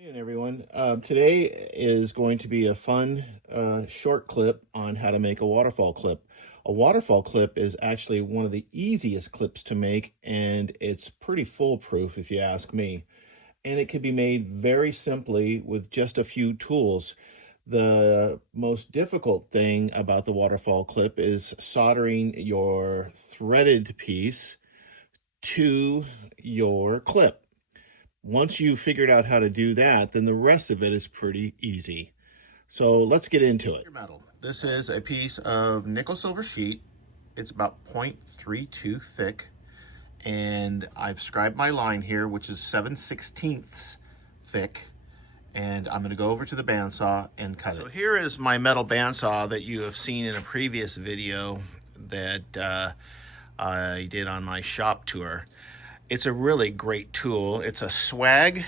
Good afternoon, everyone. Today is going to be a fun short clip on how to make a waterfall clip. A waterfall clip is actually one of the easiest clips to make, and it's pretty foolproof if you ask me. And it can be made very simply with just a few tools. The most difficult thing about the waterfall clip is soldering your threaded piece to your clip. Once you've figured out how to do that, then the rest of it is pretty easy. So let's get into it. Metal. This is a piece of nickel silver sheet. It's about 0.32 thick. And I've scribed my line here, which is 7/16 thick. And I'm going to go over to the bandsaw and cut it. So here is my metal bandsaw that you have seen in a previous video that I did on my shop tour. It's a really great tool. It's a swag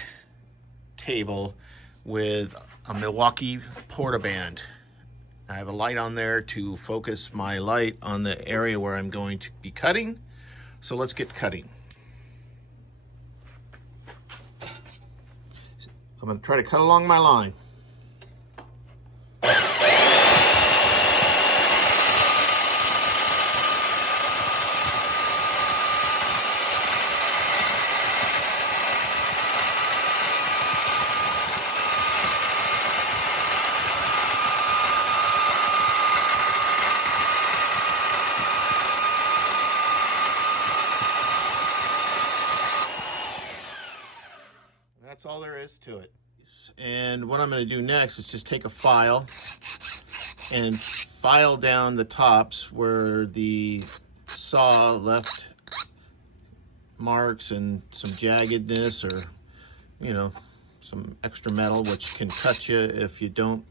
table with a Milwaukee Portaband. I have a light on there to focus my light on the area where I'm going to be cutting. So let's get cutting. I'm going to try to cut along my line. That's all there is to it. And what I'm going to do next is just take a file and file down the tops where the saw left marks and some jaggedness, or some extra metal which can cut you if you don't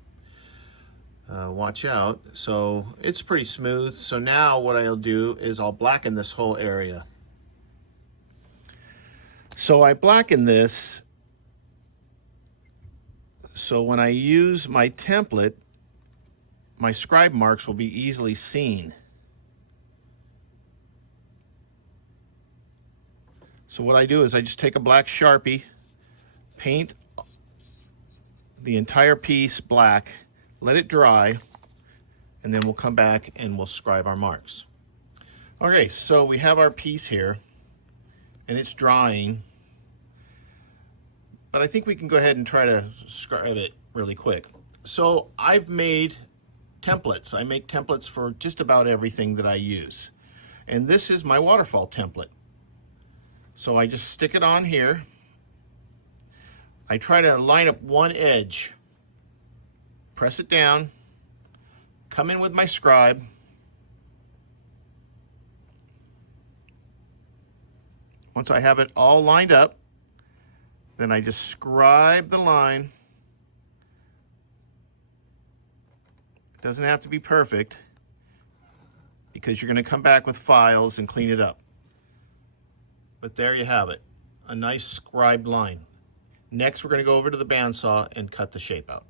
watch out. So it's pretty smooth. So now what I'll do is I'll blacken this whole area. So I blacken this so when I use my template, my scribe marks will be easily seen. So what I do is I just take a black Sharpie, paint the entire piece black, let it dry, and then we'll come back and we'll scribe our marks. Okay, so we have our piece here, and it's drying. But I think we can go ahead and try to scribe it really quick. So I've made templates. I make templates for just about everything that I use. And this is my waterfall template. So I just stick it on here. I try to line up one edge, press it down, come in with my scribe, once I have it all lined up, then I just scribe the line. It doesn't have to be perfect because you're going to come back with files and clean it up. But there you have it, a nice scribed line. Next, we're going to go over to the bandsaw and cut the shape out.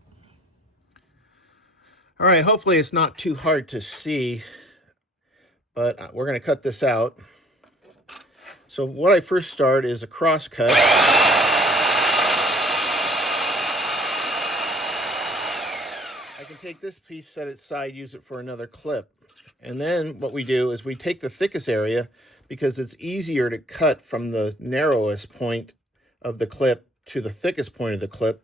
All right, hopefully it's not too hard to see, but we're going to cut this out. So what I first start is a cross cut. I can take this piece, set it aside, use it for another clip. And then what we do is we take the thickest area because it's easier to cut from the narrowest point of the clip to the thickest point of the clip.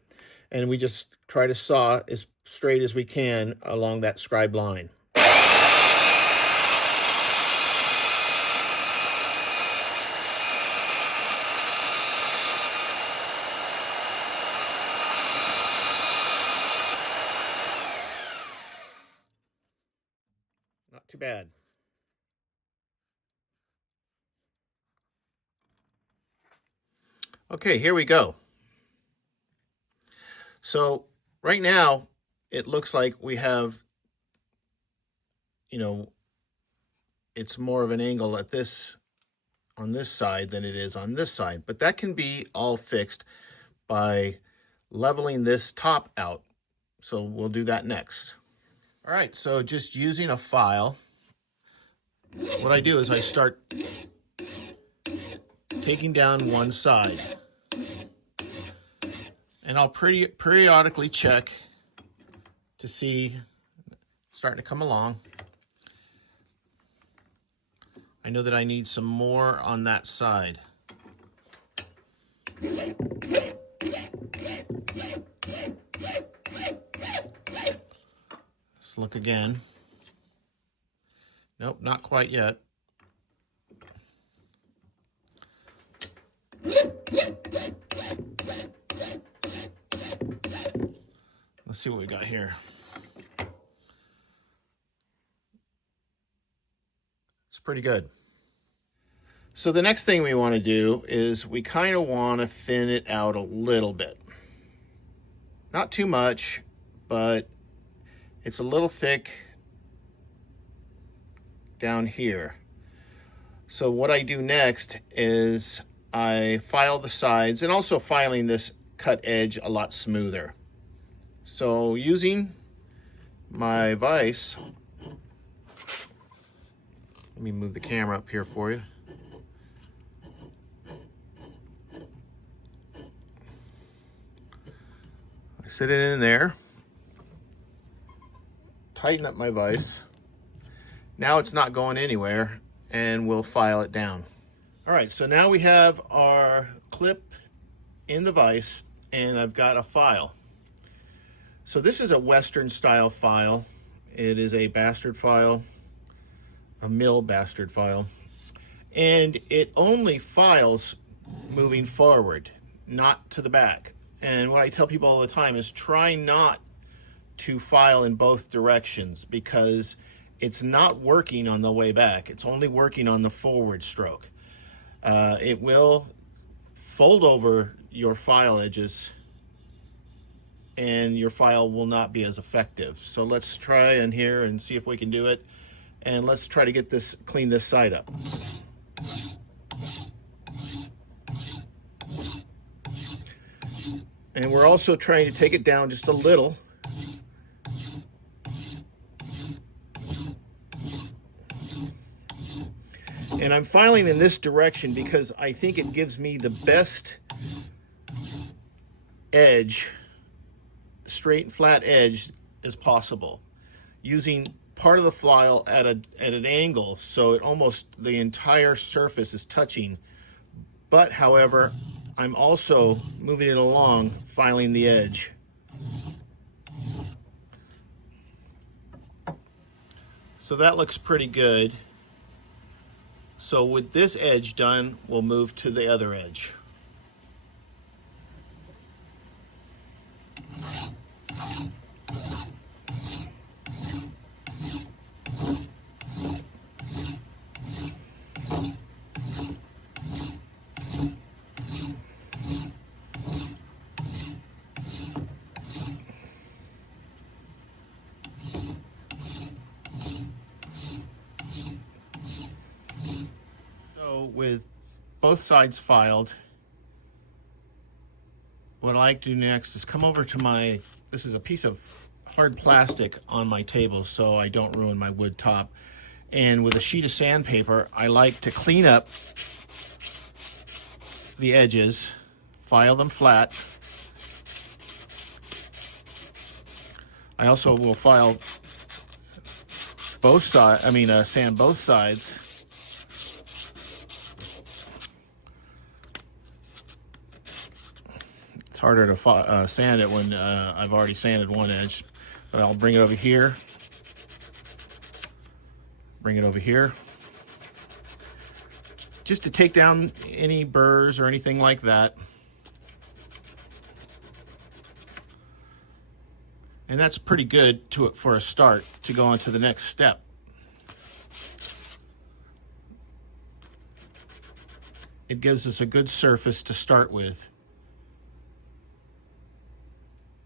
And we just try to saw as straight as we can along that scribe line. Not too bad. Okay, here we go. So right now, it looks like we have, it's more of an angle at on this side than it is on this side. But that can be all fixed by leveling this top out. So we'll do that next. All right, so just using a file, what I do is I start taking down one side. And I'll periodically check to see, starting to come along. I know that I need some more on that side. Let's look again. Nope, not quite yet. Let's see what we got here. It's pretty good. So the next thing we want to do is we kind of want to thin it out a little bit. Not too much, but it's a little thick down here. So what I do next is I file the sides, and also filing this cut edge a lot smoother. So using my vise, let me move the camera up here for you. I sit it in there, tighten up my vise. Now it's not going anywhere, and we'll file it down. All right, so now we have our clip in the vise, and I've got a file. So this is a Western style file. It is a bastard file, a mill bastard file, and it only files moving forward, not to the back. And what I tell people all the time is try not to file in both directions, because it's not working on the way back. It's only working on the forward stroke. It will fold over your file edges, and your file will not be as effective. So let's try in here and see if we can do it. And let's try to get this, clean this side up. And we're also trying to take it down just a little. And I'm filing in this direction because I think it gives me the best edge, straight and flat edge as possible, using part of the file at an angle, so it almost the entire surface is touching. But however, I'm also moving it along, filing the edge. So that looks pretty good. So with this edge done, we'll move to the other edge. With both sides filed, what I like to do next is come over to my, this is a piece of hard plastic on my table so I don't ruin my wood top. And with a sheet of sandpaper, I like to clean up the edges, file them flat. I also will file both sides, sand both sides. It's harder to sand it when I've already sanded one edge, but I'll bring it over here, just to take down any burrs or anything like that. And that's pretty good for a start to go on to the next step. It gives us a good surface to start with.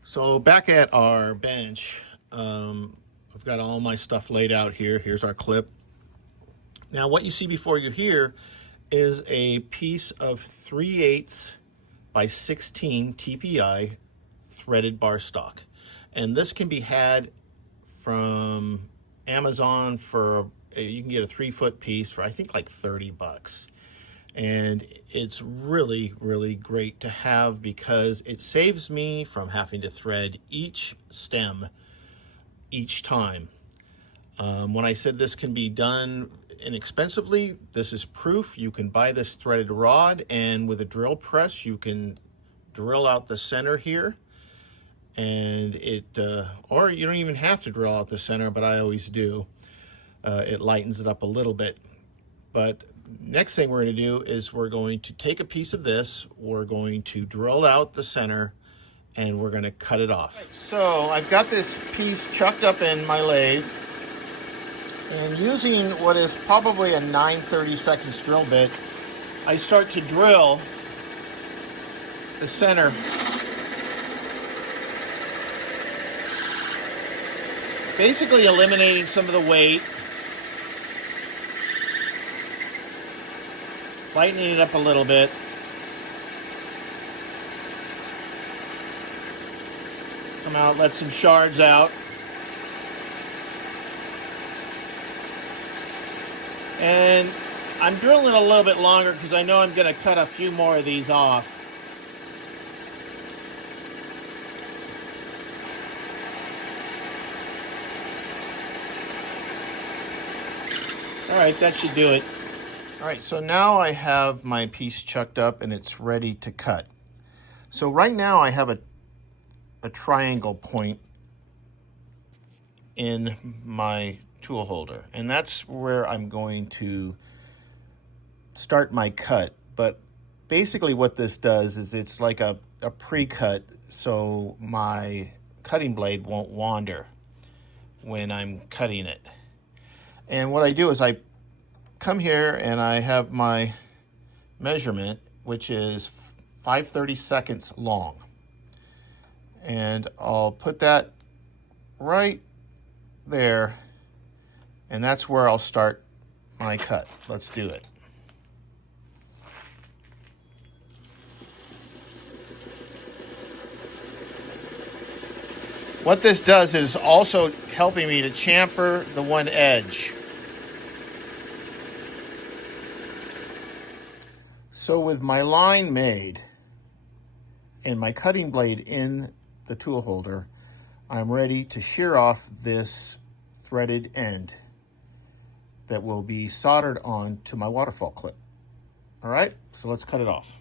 So back at our bench, I've got all my stuff laid out here. Here's our clip. Now what you see before you here is a piece of 3/8 by 16 TPI threaded bar stock. And this can be had from Amazon for, you can get a 3-foot piece for I think like $30. And it's really, really great to have because it saves me from having to thread each stem each time. When I said this can be done inexpensively, this is proof. You can buy this threaded rod, and with a drill press you can drill out the center here, and or you don't even have to drill out the center, but I always do. It lightens it up a little bit. But next thing we're going to do is we're going to take a piece of this, we're going to drill out the center, and we're going to cut it off. So I've got this piece chucked up in my lathe, and using what is probably a 9/32 drill bit, I start to drill the center. Basically eliminating some of the weight, lightening it up a little bit. Come out, let some shards out. And I'm drilling it a little bit longer because I know I'm going to cut a few more of these off. All right, that should do it. All right, so now I have my piece chucked up and it's ready to cut. So right now I have a triangle point in my tool holder, and that's where I'm going to start my cut. But basically what this does is it's like a pre-cut, so my cutting blade won't wander when I'm cutting it. And what I do is I come here and I have my measurement, which is 5/32 long. And I'll put that right there, and that's where I'll start my cut. Let's do it. What this does is also helping me to chamfer the one edge. So with my line made and my cutting blade in the tool holder, I'm ready to shear off this threaded end that will be soldered on to my waterfall clip. All right, so let's cut it off.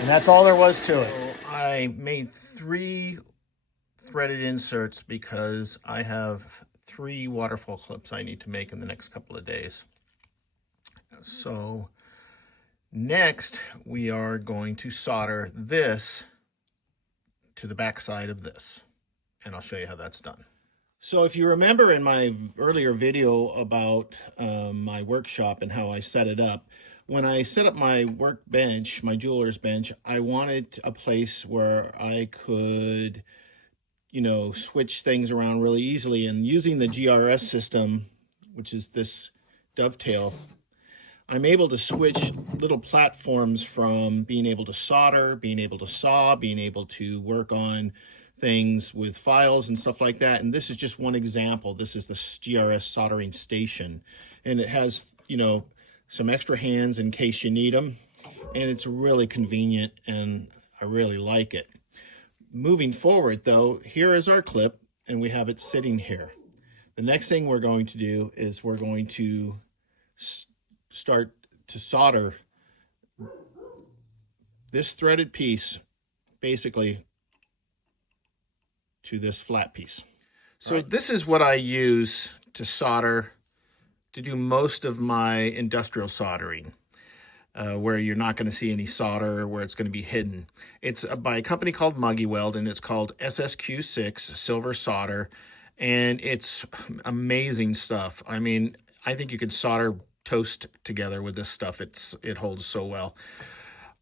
And that's all there was to it. So I made 3 threaded inserts because I have 3 waterfall clips I need to make in the next couple of days. So next we are going to solder this to the back side of this, and I'll show you how that's done. So if you remember in my earlier video about my workshop and how I set it up, when I set up my workbench, my jeweler's bench, I wanted a place where I could, you know, switch things around really easily. And using the GRS system, which is this dovetail, I'm able to switch little platforms from being able to solder, being able to saw, being able to work on things with files and stuff like that. And this is just one example. This is the GRS soldering station, and it has, you know, some extra hands in case you need them, and it's really convenient and I really like it. Moving forward though, here is our clip and we have it sitting here. The next thing we're going to do is we're going to start to solder this threaded piece basically to this flat piece. So this is what I use to solder, to do most of my industrial soldering, where you're not going to see any solder, where it's going to be hidden. It's by a company called Muggy Weld, and it's called SSQ6 Silver Solder, and it's amazing stuff. I mean, I think you could solder toast together with this stuff. It holds so well.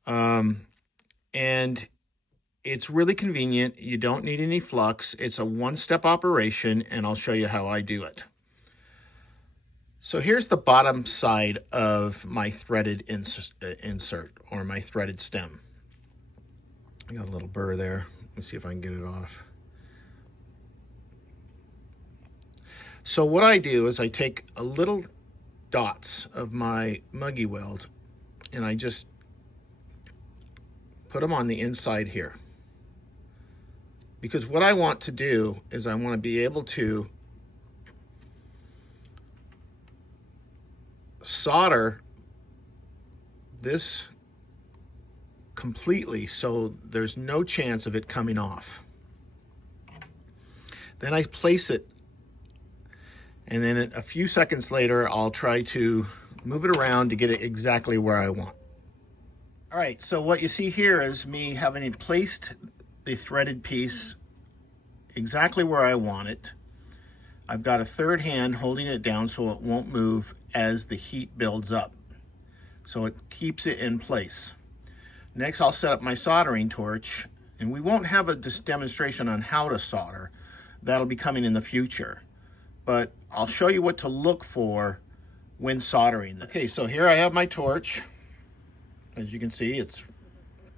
And it's really convenient. You don't need any flux. It's a one-step operation, and I'll show you how I do it. So here's the bottom side of my threaded insert, or my threaded stem. I got a little burr there. Let me see if I can get it off. So what I do is I take a little dots of my muggy weld and I just put them on the inside here. Because what I want to do is I want to be able to solder this completely so there's no chance of it coming off. Then I place it, and then a few seconds later I'll try to move it around to get it exactly where I want. All right, so what you see here is me having placed the threaded piece exactly where I want it. I've got a third hand holding it down so it won't move as the heat builds up. So it keeps it in place. Next, I'll set up my soldering torch, and we won't have a demonstration on how to solder. That'll be coming in the future. But I'll show you what to look for when soldering this. Okay, so here I have my torch. As you can see, it's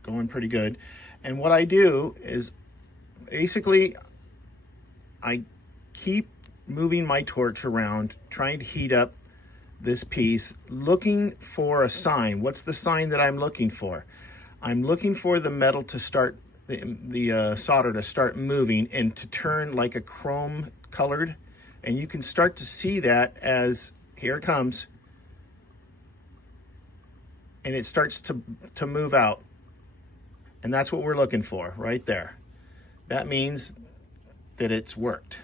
going pretty good. And what I do is basically I keep moving my torch around, trying to heat up this piece, looking for a sign. What's the sign that I'm looking for? I'm looking for the metal to start, the solder to start moving and to turn like a chrome colored. And you can start to see that as, here it comes, and it starts to move out. And that's what we're looking for right there. That means that it's worked.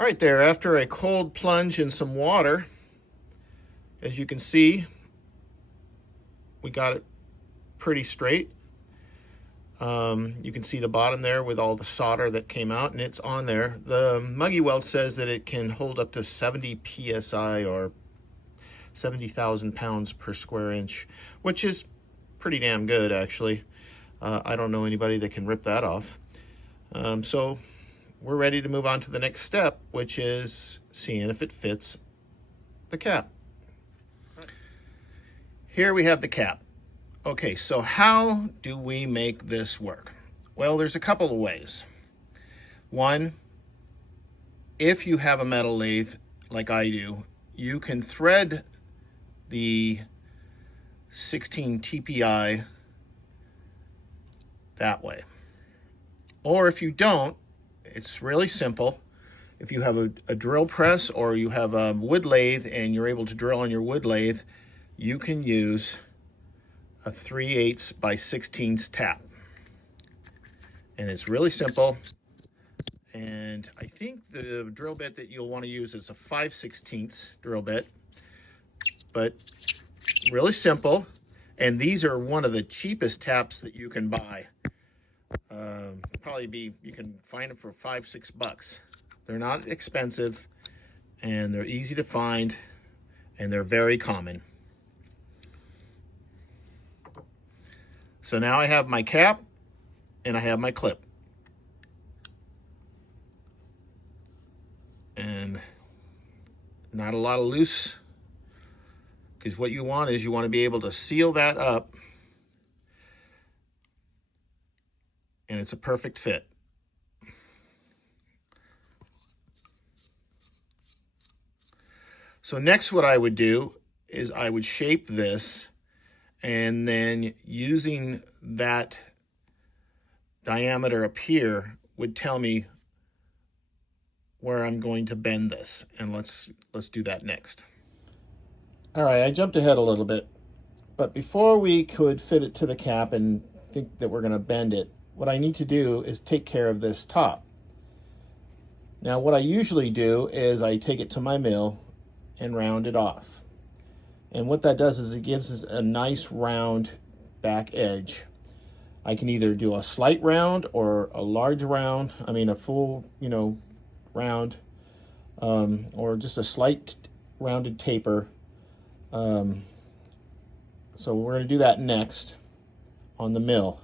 All right, there, after a cold plunge in some water, as you can see, we got it pretty straight. You can see the bottom there with all the solder that came out, and it's on there. The Muggy Weld says that it can hold up to 70 psi or 70,000 pounds per square inch, which is pretty damn good, actually. I don't know anybody that can rip that off. So we're ready to move on to the next step, which is seeing if it fits the cap. Here we have the cap. Okay, so how do we make this work? Well, there's a couple of ways. One, if you have a metal lathe like I do, you can thread the 16 TPI that way. Or if you don't, it's really simple. If you have a drill press or you have a wood lathe and you're able to drill on your wood lathe, you can use a 3/8 by 16 tap. And it's really simple. And I think the drill bit that you'll want to use is a 5/16 drill bit, but really simple. And these are one of the cheapest taps that you can buy. You can find them for $5-6. They're not expensive, and they're easy to find, and they're very common. So now I have my cap and I have my clip. And not a lot of loose, because what you want is you want to be able to seal that up, and it's a perfect fit. So next what I would do is I would shape this, and then using that diameter up here would tell me where I'm going to bend this. And let's do that next. All right, I jumped ahead a little bit, but before we could fit it to the cap and think that we're going to bend it, what I need to do is take care of this top. Now what I usually do is I take it to my mill and round it off. And what that does is it gives us a nice round back edge. I can either do a slight round or a large round, a full, round, or just a slight rounded taper. So we're going to do that next on the mill.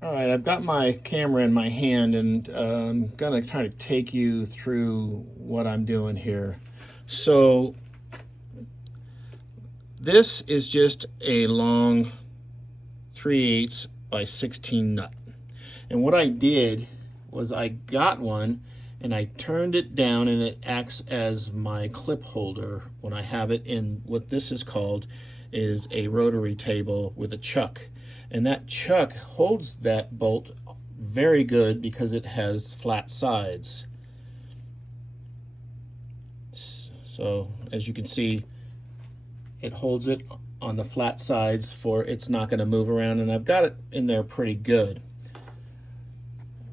All right, I've got my camera in my hand, and I'm going to kind of take you through what I'm doing here. So This is just a long 3/8 by 16 nut. And what I did was I got one and I turned it down, and it acts as my clip holder when I have it in what this is called is a rotary table with a chuck. And that chuck holds that bolt very good because it has flat sides. So as you can see, it holds it on the flat sides for it's not going to move around, and I've got it in there pretty good.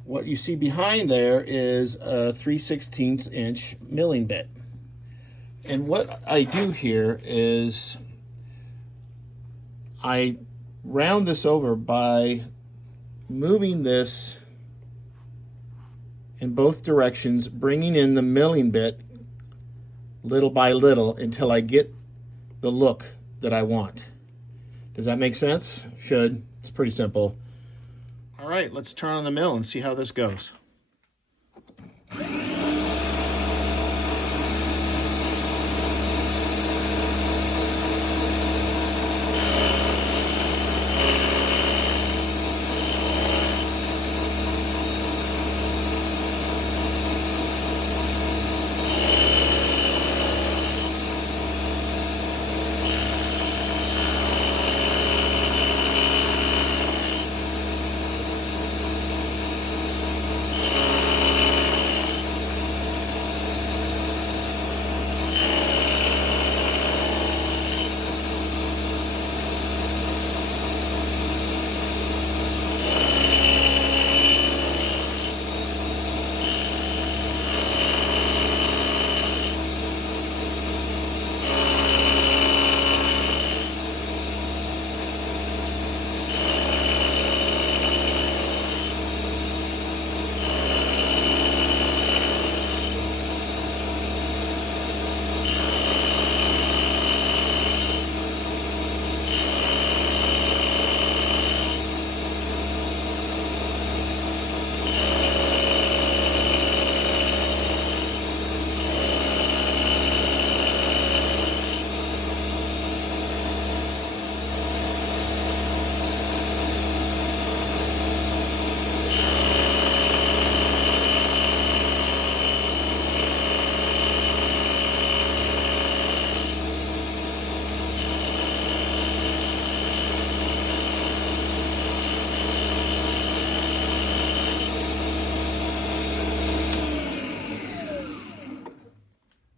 What you see behind there is a 3/16 inch milling bit. And what I do here is I round this over by moving this in both directions, bringing in the milling bit little by little until I get the look that I want. Does that make sense? Should. It's pretty simple. All right, let's turn on the mill and see how this goes.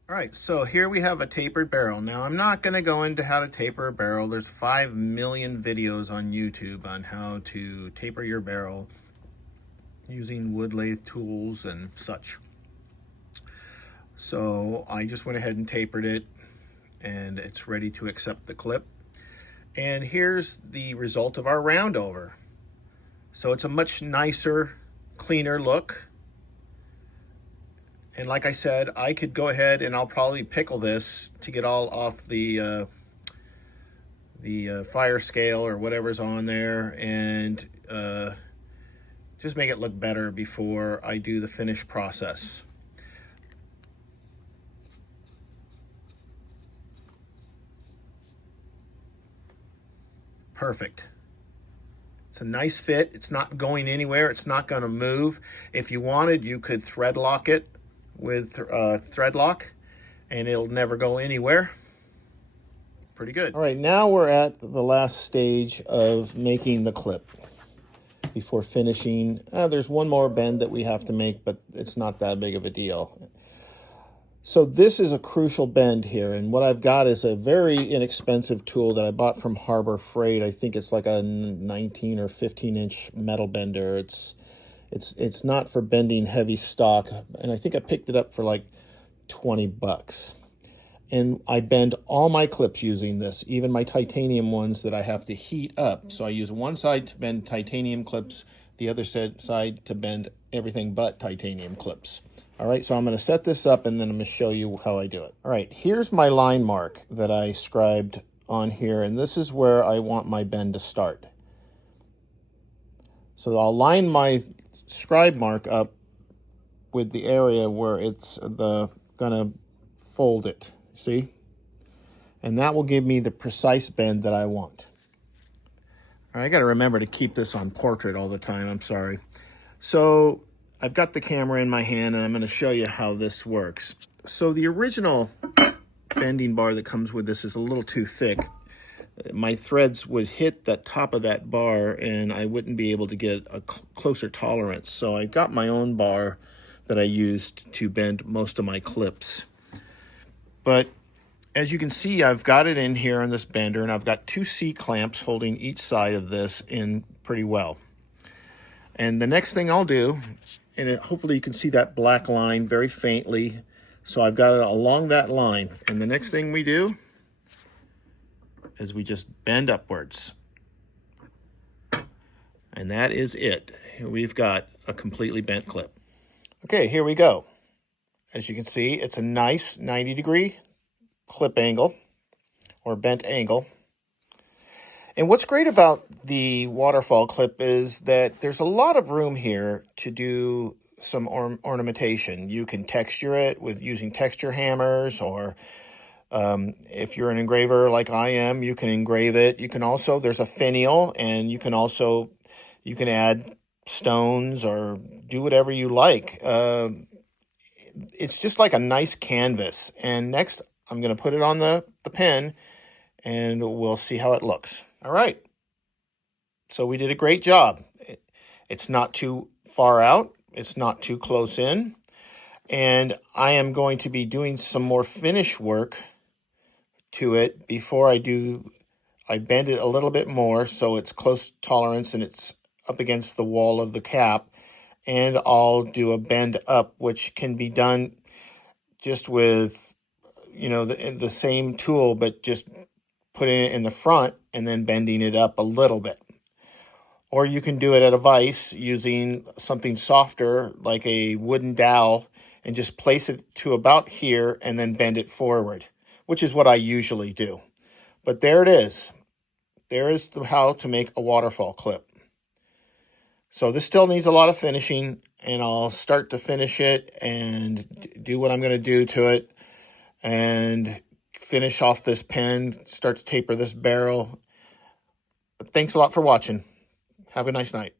All right, so here we have a tapered barrel. Now, I'm not going to go into how to taper a barrel. There's 5 million videos on YouTube on how to taper your barrel using wood lathe tools and such. So I just went ahead and tapered it, and it's ready to accept the clip. And here's the result of our round over. So it's a much nicer, cleaner look. And like I said, I could go ahead and I'll probably pickle this to get all off the fire scale or whatever's on there, and just make it look better before I do the finish process. Perfect. It's a nice fit. It's not going anywhere. It's not going to move. If you wanted, you could thread lock it with thread lock, and it'll never go anywhere. Pretty good. All right, now we're at the last stage of making the clip before finishing. There's one more bend that we have to make, but it's not that big of a deal. So this is a crucial bend here, and what I've got is a very inexpensive tool that I bought from Harbor Freight. I think it's like a 19 or 15 inch metal bender. It's not for bending heavy stock, and I think I picked it up for like 20 bucks. And I bend all my clips using this, even my titanium ones that I have to heat up. So I use one side to bend titanium clips, the other side to bend everything but titanium clips. All right, so I'm going to set this up, and then I'm going to show you how I do it. All right, here's my line mark that I scribed on here, and this is where I want my bend to start. So I'll line my scribe mark up with the area where it's gonna fold it, see? And that will give me the precise bend that I want. I got to remember to keep this on portrait all the time. I'm sorry. So I've got the camera in my hand and I'm going to show you how this works. So the original bending bar that comes with this is a little too thick. My threads would hit the top of that bar and I wouldn't be able to get a closer tolerance. So I got my own bar that I used to bend most of my clips. But as you can see, I've got it in here on this bender, and I've got 2 C-clamps holding each side of this in pretty well. And the next thing I'll do, and hopefully you can see that black line very faintly, so I've got it along that line. And the next thing we do is we just bend upwards. And that is it. We've got a completely bent clip. Okay, here we go. As you can see, it's a nice 90-degree clip angle or bent angle. And what's great about the waterfall clip is that there's a lot of room here to do some ornamentation. You can texture it with using texture hammers, or if you're an engraver like I am, you can engrave it. You can also, there's a finial, and you can add stones or do whatever you like. It's just like a nice canvas. And next, I'm going to put it on the pen, and we'll see how it looks. All right. So we did a great job. It's not too far out. It's not too close in. And I am going to be doing some more finish work to it before I bend it a little bit more so it's close tolerance and it's up against the wall of the cap. And I'll do a bend up, which can be done just with, the same tool, but just putting it in the front and then bending it up a little bit. Or you can do it at a vise using something softer like a wooden dowel and just place it to about here and then bend it forward, which is what I usually do. But there it is. There is how to make a waterfall clip. So this still needs a lot of finishing, and I'll start to finish it and do what I'm going to do to it and finish off this pen, start to taper this barrel. But thanks a lot for watching. Have a nice night.